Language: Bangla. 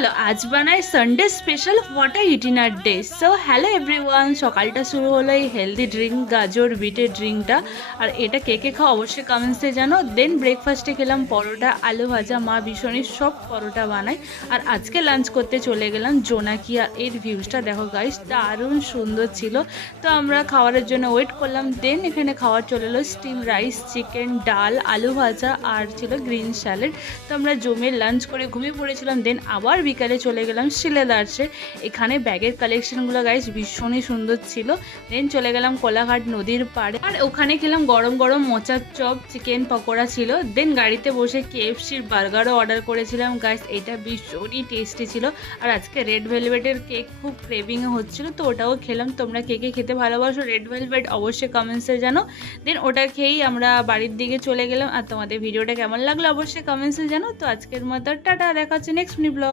চলো আজ বানাই Sunday special what I eat in a day. So hello everyone, সকালটা শুরু হলো এই হেলদি ড্রিঙ্ক গাজর বিটের ড্রিঙ্কটা। আর এটা কে কে খাও অবশ্যই কমেন্টসে জানো। দেন ব্রেকফাস্টে খেলাম পরোটা আলু ভাজা, মা ভীষণই সব পরোটা বানায়। আর আজকে লাঞ্চ করতে চলে গেলাম জোনাকি। আর এর ভিউজটা দেখো গাইস, দারুণ সুন্দর ছিল। তো আমরা খাবারের জন্য ওয়েট করলাম। দেন এখানে খাওয়ার চলে এলো স্টিম রাইস, চিকেন, ডাল, আলু ভাজা আর ছিল গ্রিন স্যালাড। তো আমরা জমে লাঞ্চ করে ঘুমিয়ে পড়েছিলাম। দেন আবার বিকালে চলে গেলাম শিলেদার্সে। এখানে ব্যাগের কালেকশনগুলো গাইস ভীষণই সুন্দর ছিল। দেন চলে গেলাম কোলাঘাট নদীর পাড়ে, আর ওখানে খেলাম গরম গরম মোচার চপ, চিকেন পকোড়া ছিল। দেন গাড়িতে বসে কেএফসির বার্গারও অর্ডার করেছিলাম গাইস, এটা ভীষণই টেস্টি ছিল। আর আজকে রেড ভেলভেটের কেক খুব ক্রেভিংও হচ্ছিল, তো ওটাও খেলাম। তোমরা কে কে খেতে ভালোবাসো রেড ভেলভেট অবশ্যই কমেন্টসে জানো। দেন ওটা খেয়েই আমরা বাড়ির দিকে চলে গেলাম। আর তোমাদের ভিডিওটা কেমন লাগলো অবশ্যই কমেন্টসে জানো। তো আজকের মতো টাটা, দেখা হচ্ছে নেক্সট ব্লগ।